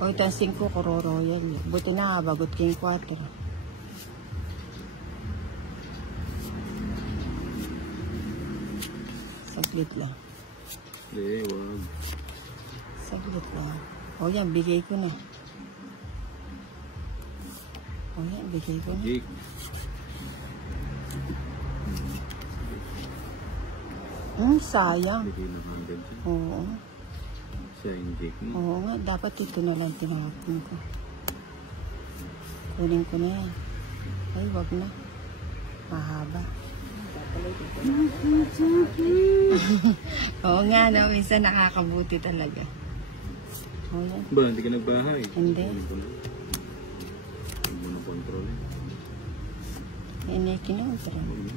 O itang 5 Kuro Royal. Buti na bagot king 4. Saglit lang. Hindi, wag. Saglit lang. O yan, bigay ko na. O yan, bigay ko na. Jake. Sayang. Bigay na 100 siya. Oo. Siya yung Jake mo. Oo nga, dapat ito na lang tinahapon ko. Kunin ko na yan. Ay, wag na. Mahaba. Oo nga, no, minsan nakakabuti talaga. Oo yan. Ba, hindi ka nagbahay? Hindi. Hindi mo na control. Hindi kinontrol.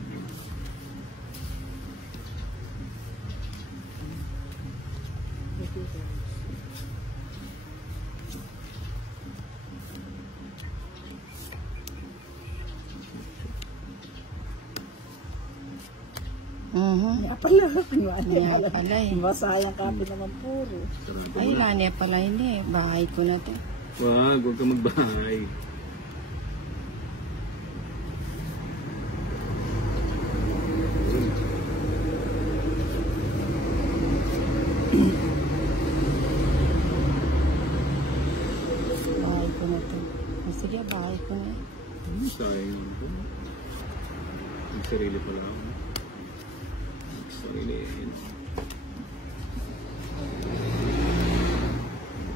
Pala, pala eh. masayang kape naman puro. Ay, lani pala hindi. Bahay ko na to. Wag ka magbahay. Bahay ko na to. Sige, bahay ko na. Sayang ako. Ang sarili pala ako. Ang sarili.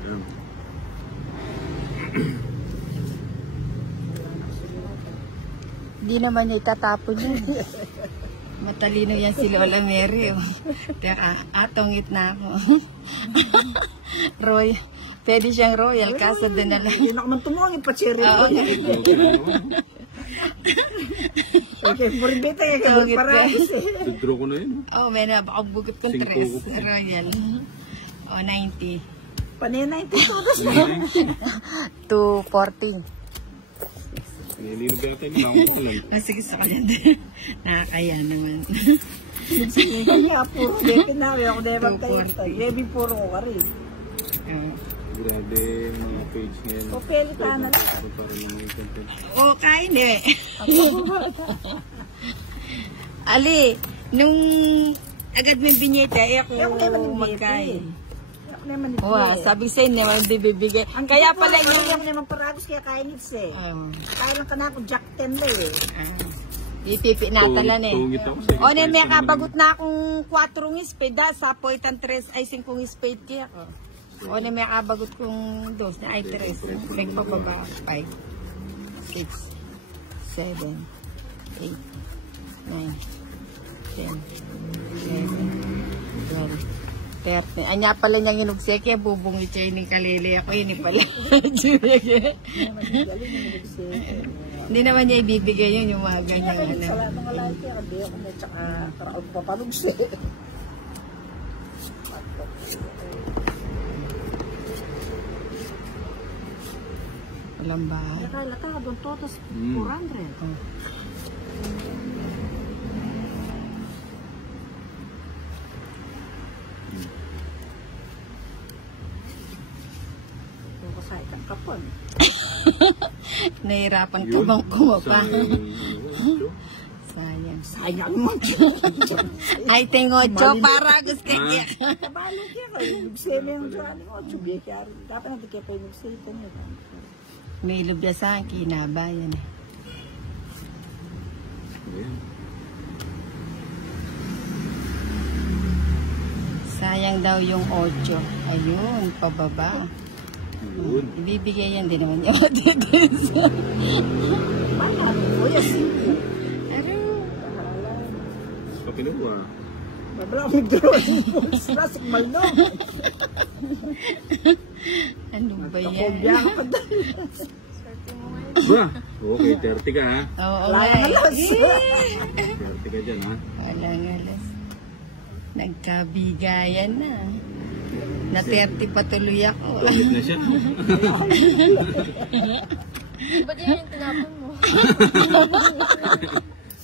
Ayan. Hindi naman niya itatapon yun. Matalino yan si Lola Mary. Oh. Teka, atongit na ako. Roy, pwede siyang royal, kaso din na lang. Hindi na naman tumungin pa cherry. Oo. Okay, purimbita yung Tungit para. Draw ko na yun. Oh, may na, baka bugot kong 3. Royal. Oh, 90. Panay 90 todos na. 240. Nililog ka tayo. Nakakot lang. Sige sa kanya din. Nakakaya naman. Sige kaya puro. Hindi na, ako na yung magtayo. Lebi puro ko ka rin. Grabe mga page ngayon. O, peli ka na lang. Para yung mga content. Oh, kain eh. Ali, nung agad may binyete, ay ako magkain. Ako naman ito. Wow, sabi sa'yo naman di bibigay. Kaya pala yung... yung... Ako naman paragos kaya kain ito eh. Kaya lang ka na ako Jack 10 na eh. Ipipi natalan eh. Tungit ako sa O, may kabagot na akong 4 spade. Sapoy tan 3 ay 5 spade kaya ko. O, may kabagot kong 2 na ay 3. Nagpababa 5, 6, 7, 8, 9, 10, 11, 12, 13. Anya pala niyang inugsya kaya bubungit siya yung kalili ako. Yun pala. Hindi naman niya ibibigay yun yung mga ganyan. Sa lahat ng alay kaya hindi ako na tsaka taraog papalog siya. Walang bahay. Laka, doon totos 400. Sa itang kapon. Nahirapan ka bang kumapa? Sayang. Sayang naman. Ay, tingodyo para gusto kaya. Kabalo kaya ko. Nagseme yung dyan. Dapat natin kaya pa yung nagsita niya. May lubya sa akin, kinabayan eh. Sayang daw yung 8. Ayun, pababa. Ibibigay yan din naman niya. Kuya, sige. Sa pinuwa. Mabala akong drawing books. Nasik malno. Ano ba yan? Kapobya ka pa Ba? Okay, 30 ka ha? Oo, Wala nga nga alas. 30 ka dyan ha? Wala nga alas. Nagkabigayan na. Na 30 patuloy ako. Tungit na siya. Ba't yan yung tinapon mo?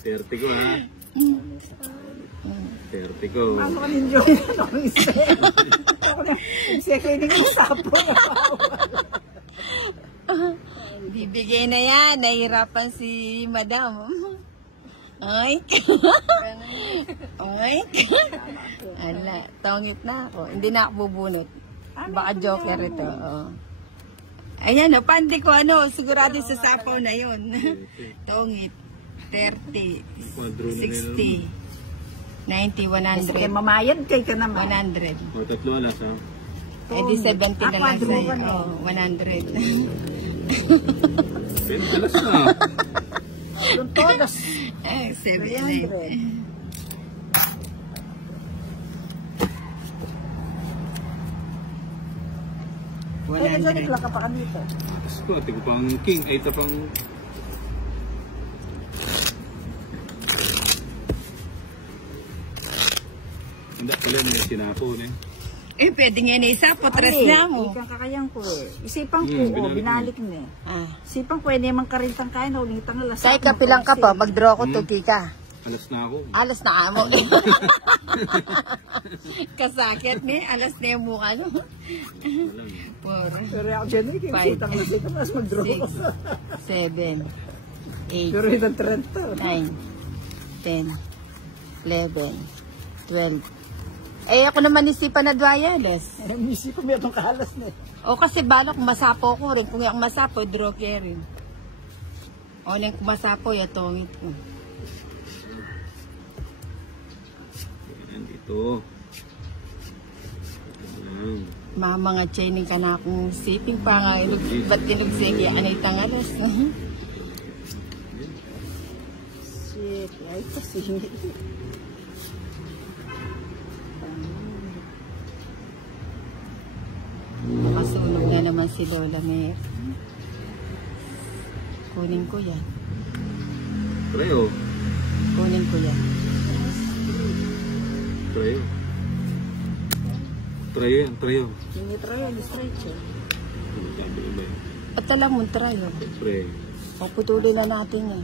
30 ko ha? 30 ko. Ano ka ninyo? Ano ka ninyo? Ako na, sige, hindi ko sapon. Bigay na yan. Nahihirapan si madam. Ay. Ay. Ala, tongit na ako. Hindi na ako bubunot. Baka joker ito. Oo. Ayan o, pandi ko ano, sigurado sa sapaw na yun. Tongit. 30, 60, 90, 100. Kaya mamayad kay ka naman. 100. O, tatlo alas ha. Eh di 70 na lang sa'yo. Oh, 100. 20 alas na. Yung todos. Eh, 300. 70. Kaya nagla ka pa kanito. Tapos ko, tigo pang king. Ay, ito pang... Hindi pala may sinapon eh. Eh, pwede nga na isa, potres na mo. Ikang kakayang ko eh. Isipan ko, binalik binalik na eh. Ah. Isipan ko, hindi man karintang kain, uling tang alas. Say, kapilang ka pa, mag-draw ko, tuki ka. Alas na ako. Alas na amo. Kasakit ni, alas na yung mukha, no? Wala eh. Puro. Pero ako dyan eh, kisita ko na sita, mas mag-draw ko. 7, 8, Pero yung 30. 9, 10, 11, 12. Eh, ako naman isipan na wireless. Eh, misi ko may itong kahalas na eh. O kasi balak masapo ko rin. Kung yung masapo, draw kaya rin. O nang kumasapo, yatongit ko. Yan dito. Yan. Mga chaining ka na akong siping pa nga. Ba't tinugsigi? Anay tangalas. Shit, ay kasi. Masunog na naman si Lola Mer. Kunin ko yan. Treo. Kunin ko yan. Treo. Treo yan, treo. Hindi tayo, straight siya. Ano sabi mo ba yun? Ba't alam mo, try o. Treo. Puputulin na natin yan.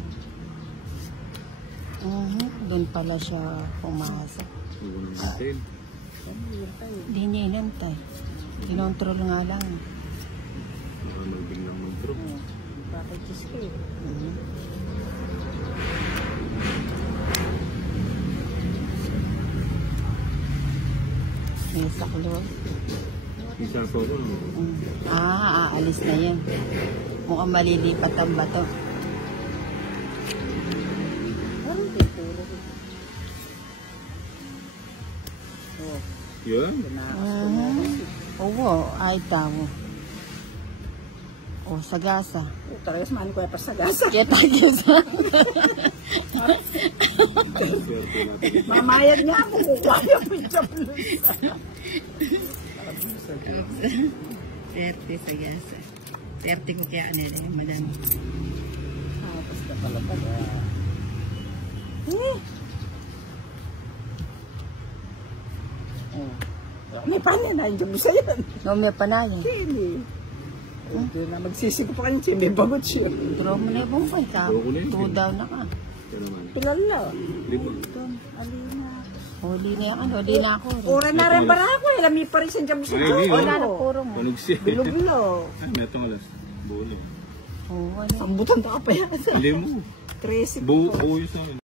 Doon pala siya pumasok. Huwag natin. Hindi niya inantay. Kinontrol nga lang. Baka magbiglang mag-drop. Bakit just kayo? May saklol. Isa po ko. Aalis na yan. Mukhang malilipat ang bato. Parang tituro. Oh, Yan. Oo, ay tao. O, sagasa. talagas man ko pa sa gasa. Kaya tayo sa... Swerte natin. Mamayad nga ako, kukwaya mo yung jablusa. 30 sagasa. 30 ko kaya nila yung madami. Tapos na pala pala. May panin na, yung jablusa yan. No, may panaya. Hindi. Hindi na magsisig pa kayo siya, may bagot siya. Draw mo na yung bumbay ka. Draw ko na yun. 2 down na ka. Kaya naman. Pilala. Libo. Doon, alina. Huli na yan. Huli na ako. Ura na rin para ako, lami pa rin siya jablusa. Ay, hindi, Wala oh. na puro mo. Tunog siya. Bilo-bilo. Ay, may itong alas. Buo na. Oo, wala. Ang butong ka pa yan. Hindi mo. 13. Buo yun sa akin.